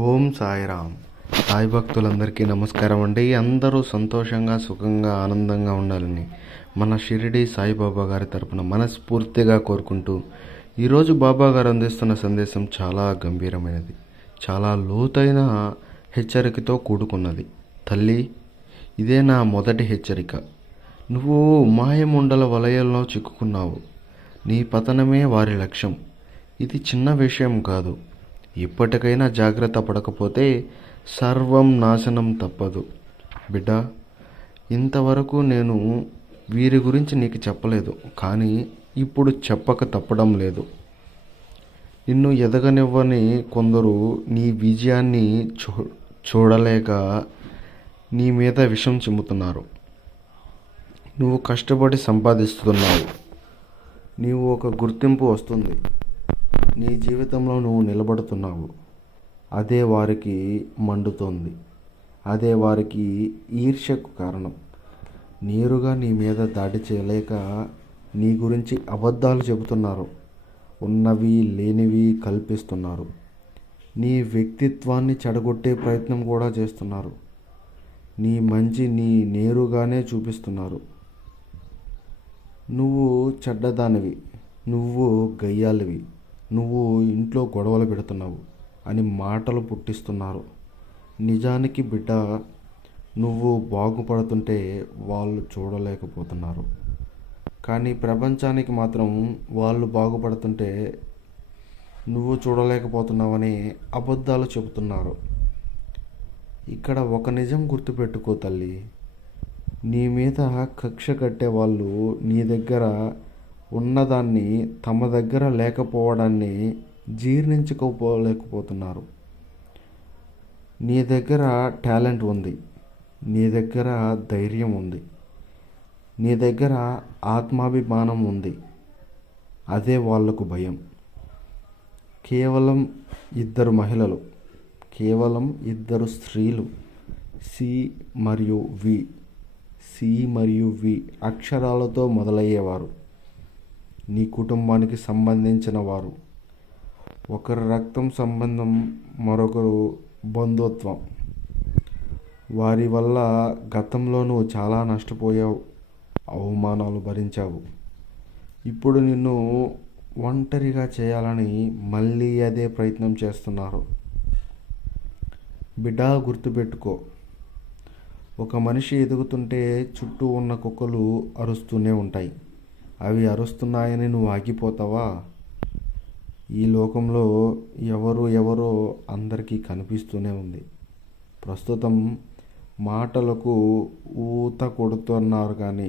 ఓం సాయిరామ్. సాయి భక్తులందరికీ నమస్కారం అండి. అందరూ సంతోషంగా, సుఖంగా, ఆనందంగా ఉండాలని మన షిరిడి సాయిబాబా గారి తరపున మనస్ఫూర్తిగా కోరుకుంటూ, ఈరోజు బాబా గారు అందిస్తున్న సందేశం చాలా గంభీరమైనది, చాలా లోతైన హెచ్చరికతో కూడుకున్నది. తల్లి, ఇదే నా మొదటి హెచ్చరిక. నువ్వు మాయముండల వలయంలో చిక్కుకున్నావు. నీ పతనమే వారి లక్ష్యం. ఇది చిన్న విషయం కాదు. ఇప్పటికైనా జాగ్రత్త పడకపోతే సర్వం నాశనం తప్పదు. బిడ్డ, ఇంతవరకు నేను వీరి గురించి నీకు చెప్పలేదు, కానీ ఇప్పుడు చెప్పక తప్పడం లేదు. నిన్ను ఎదగనివ్వని కొందరు నీ విజయాన్ని చూడలేక నీ మీద విషం చిమ్ముతున్నారు. నువ్వు కష్టపడి సంపాదిస్తున్నావు. నీవు ఒక గుర్తింపు వస్తుంది. నీ జీవితంలో నువ్వు నిలబడుతున్నావు. అదే వారికి మండుతోంది. అదే వారికి ఈర్ష్యకు కారణం. నేరుగా నీ మీద దాడి చేయలేక నీ గురించి అబద్ధాలు చెబుతున్నారు. ఉన్నవి లేనివి కల్పిస్తున్నారు. నీ వ్యక్తిత్వాన్ని చెడగొట్టే ప్రయత్నం కూడా చేస్తున్నారు. నీ మంచి నేరుగానే చూపిస్తున్నారు. నువ్వు చెడ్డదానివి, నువ్వు గయ్యాలివి, నువ్వు ఇంట్లో గొడవలు పెడుతున్నావు అని మాటలు పుట్టిస్తున్నారు. నిజానికి బిడ్డ, నువ్వు బాగుపడుతుంటే వాళ్ళు చూడలేకపోతున్నారు. కానీ ప్రపంచానికి మాత్రం వాళ్ళు బాగుపడుతుంటే నువ్వు చూడలేకపోతున్నావని అబద్ధాలు చెబుతున్నారు. ఇక్కడ ఒక నిజం గుర్తుపెట్టుకో తల్లి. నీ మీద కక్ష కట్టే వాళ్ళు నీ దగ్గర ఉన్నదాన్ని తమ దగ్గర లేకపోవడాన్ని జీర్ణించుకోలేకపోతున్నారు. నీ దగ్గర టాలెంట్ ఉంది, నీ దగ్గర ధైర్యం ఉంది, నీ దగ్గర ఆత్మాభిమానం ఉంది. అదే వాళ్లకు భయం. కేవలం 2 మహిళలు, కేవలం 2 స్త్రీలు, సి మరియు వి అక్షరాలతో మొదలయ్యేవారు. నీ కుటుంబానికి సంబంధించిన వారు. ఒకరి రక్తం సంబంధం, మరొకరు బంధుత్వం. వారి వల్ల గతంలో నువ్వు చాలా నష్టపోయావు, అవమానాలు భరించావు. ఇప్పుడు నిన్ను ఒంటరిగా చేయాలని మళ్ళీ అదే ప్రయత్నం చేస్తున్నారు. బిడ్డ, గుర్తుపెట్టుకో. ఒక మనిషి ఎదుగుతుంటే చుట్టూ ఉన్న కుక్కలు అరుస్తూనే ఉంటాయి. అవి అరుస్తున్నాయని నువ్వు ఆగిపోతావా? ఈ లోకంలో ఎవరో అందరికీ కనిపిస్తూనే ఉంది. ప్రస్తుతం మాటలకు ఊత కొడుతున్నారు, కానీ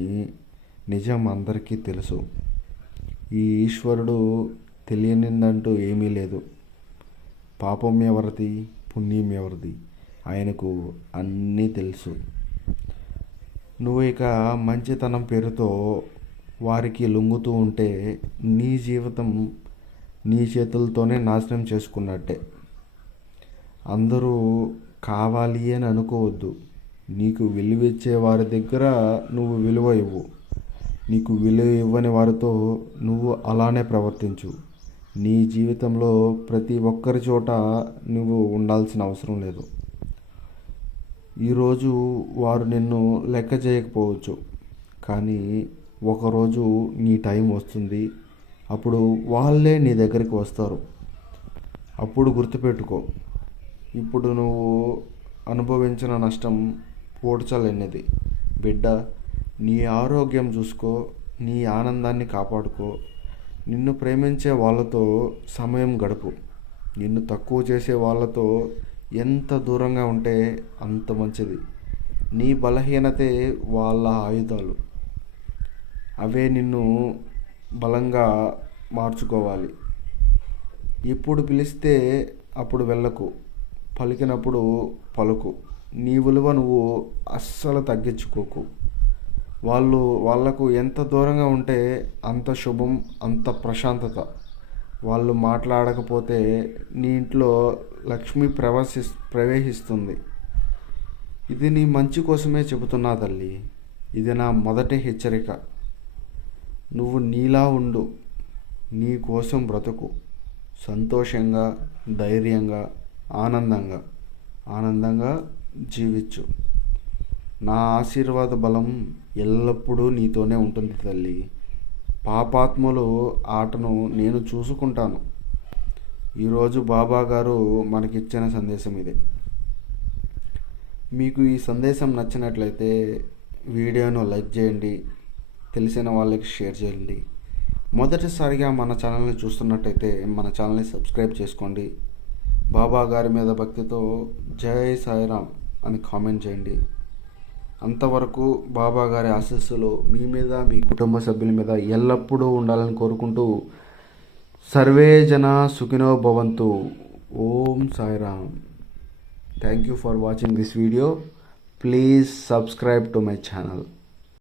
నిజం అందరికీ తెలుసు. ఈ ఈశ్వరుడు తెలియనిదంటూ ఏమీ లేదు. పాపం ఎవరిది, పుణ్యం ఎవరిది, ఆయనకు అన్నీ తెలుసు. నువ్వు ఇక మంచితనం పేరుతో వారికి లొంగుతూ ఉంటే నీ జీవితం నీ చేతులతోనే నాశనం చేసుకున్నట్టే. అందరూ కావాలి అని అనుకోవద్దు. నీకు విలువ ఇచ్చే వారి దగ్గర నువ్వు విలువ ఇవ్వు. నీకు విలువ ఇవ్వని వారితో నువ్వు అలానే ప్రవర్తించు. నీ జీవితంలో ప్రతి ఒక్కరి చోట నువ్వు ఉండాల్సిన అవసరం లేదు. ఈరోజు వారు నిన్ను లెక్క చేయకపోవచ్చు, కానీ ఒకరోజు నీ టైం వస్తుంది. అప్పుడు వాళ్ళే నీ దగ్గరికి వస్తారు. అప్పుడు గుర్తుపెట్టుకో, ఇప్పుడు నువ్వు అనుభవించిన నష్టం పూడ్చలేనిది. బిడ్డ, నీ ఆరోగ్యం చూసుకో, నీ ఆనందాన్ని కాపాడుకో. నిన్ను ప్రేమించే వాళ్ళతో సమయం గడుపు. నిన్ను తక్కువ చేసే వాళ్ళతో ఎంత దూరంగా ఉంటే అంత మంచిది. నీ బలహీనతే వాళ్ళ ఆయుధాలు. అవే నిన్ను బలంగా మార్చుకోవాలి. ఎప్పుడు పిలిస్తే అప్పుడు వెళ్ళకు, పలికినప్పుడు పలుకు. నీ విలువ నువ్వు అస్సలు తగ్గించుకోకు. వాళ్ళకు ఎంత దూరంగా ఉంటే అంత శుభం, అంత ప్రశాంతత. వాళ్ళు మాట్లాడకపోతే నీ ఇంట్లో లక్ష్మి ప్రవేశిస్తుంది. ఇది నీ మంచి కోసమే చెబుతున్నా తల్లి. ఇది నా మొదటి హెచ్చరిక. నువ్వు నీలా ఉండు, నీ కోసం బ్రతుకు. సంతోషంగా, ధైర్యంగా, ఆనందంగా జీవించు. నా ఆశీర్వాద బలం ఎల్లప్పుడూ నీతోనే ఉంటుంది తల్లి. పాపాత్ములు ఆటను నేను చూసుకుంటాను. ఈరోజు బాబా గారు మనకిచ్చిన సందేశం ఇదే. మీకు ఈ సందేశం నచ్చినట్లయితే వీడియోను లైక్ చేయండి, తెలిసిన వాళ్ళకి షేర్ చేయండి. మొదటిసారిగా మన ఛానల్ని చూస్తున్నట్టయితే మన ఛానల్ని సబ్స్క్రైబ్ చేసుకోండి. బాబా గారి మీద భక్తితో జై సాయిరామ్ అని కామెంట్ చేయండి. అంతవరకు బాబా గారి ఆశీస్సులు మీ మీద, మీ కుటుంబ సభ్యుల మీద ఎల్లప్పుడూ ఉండాలని కోరుకుంటూ సర్వే జన సుఖినో భవంతు. Om Sairam. Thank you for watching this video. Please subscribe to my channel.